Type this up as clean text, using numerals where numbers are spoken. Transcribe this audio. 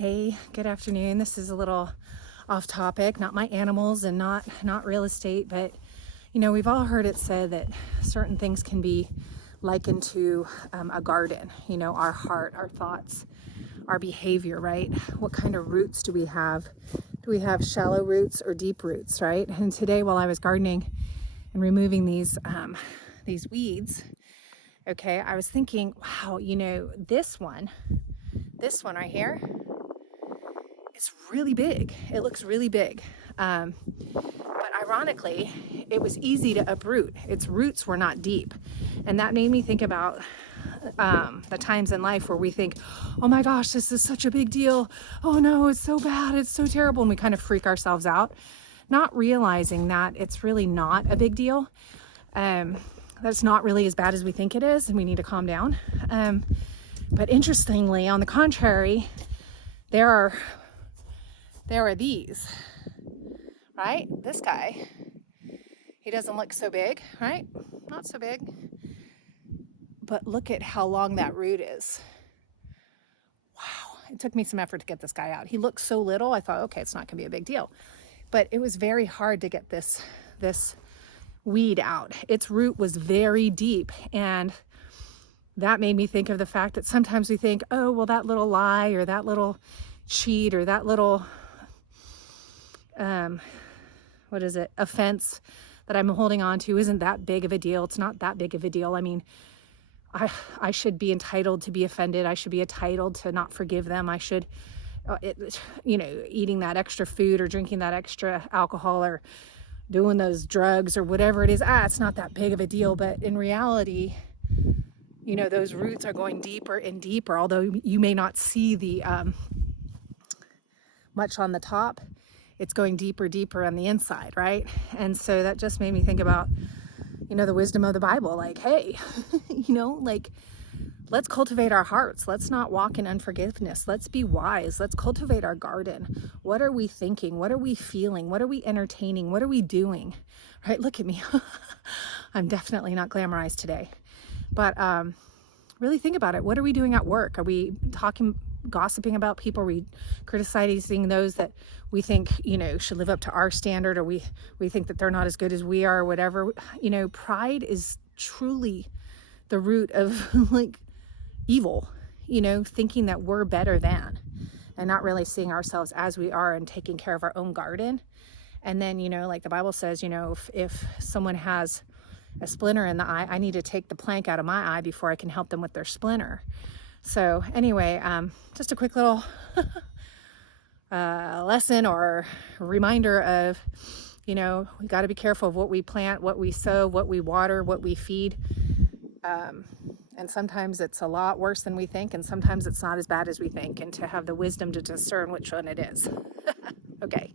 Hey, good afternoon. This is a little off topic, not my animals and not real estate, but we've all heard it said that certain things can be likened to a garden. Our heart, our thoughts, our behavior, right? What kind of roots do we have? Do we have shallow roots or deep roots, right? And today, while I was gardening and removing these weeds, okay, I was thinking, wow, this one right here, it's really big. It looks really big. But ironically, it was easy to uproot. Its roots were not deep. And that made me think about the times in life where we think, oh my gosh, this is such a big deal. Oh no, it's so bad. It's so terrible. And we kind of freak ourselves out, not realizing that it's really not a big deal. That's not really as bad as we think it is, and we need to calm down. But interestingly, on the contrary, there are these, right? This guy, he doesn't look so big, right? Not so big. But look at how long that root is. Wow. It took me some effort to get this guy out. He looked so little, I thought, okay, it's not gonna be a big deal. But it was very hard to get this weed out. Its root was very deep, and that made me think of the fact that sometimes we think, oh, well, that little lie or that little cheat or that little offense that I'm holding on to isn't that big of a deal. It's not that big of a deal. I mean, I should be entitled to be offended. I should be entitled to not forgive them. I should, eating that extra food or drinking that extra alcohol or doing those drugs or whatever it is. It's not that big of a deal. But in reality, those roots are going deeper and deeper, although you may not see the much on the top. It's going deeper on the inside, right? And so that just made me think about, the wisdom of the Bible. Like, hey, let's cultivate our hearts. Let's not walk in unforgiveness. Let's be wise. Let's cultivate our garden. What are we thinking? What are we feeling? What are we entertaining? What are we doing? Right? Look at me. I'm definitely not glamorized today. But really think about it. What are we doing at work? Are we gossiping about people? Are we criticizing those that we think should live up to our standard, or we think that they're not as good as we are, or whatever? Pride is truly the root of evil, thinking that we're better than, and not really seeing ourselves as we are and taking care of our own garden. And then like the Bible says, if someone has a splinter in the eye, I need to take the plank out of my eye before I can help them with their splinter. So anyway, just a quick little lesson or reminder of, we got to be careful of what we plant, what we sow, what we water, what we feed. And sometimes it's a lot worse than we think, and sometimes it's not as bad as we think, and to have the wisdom to discern which one it is. Okay.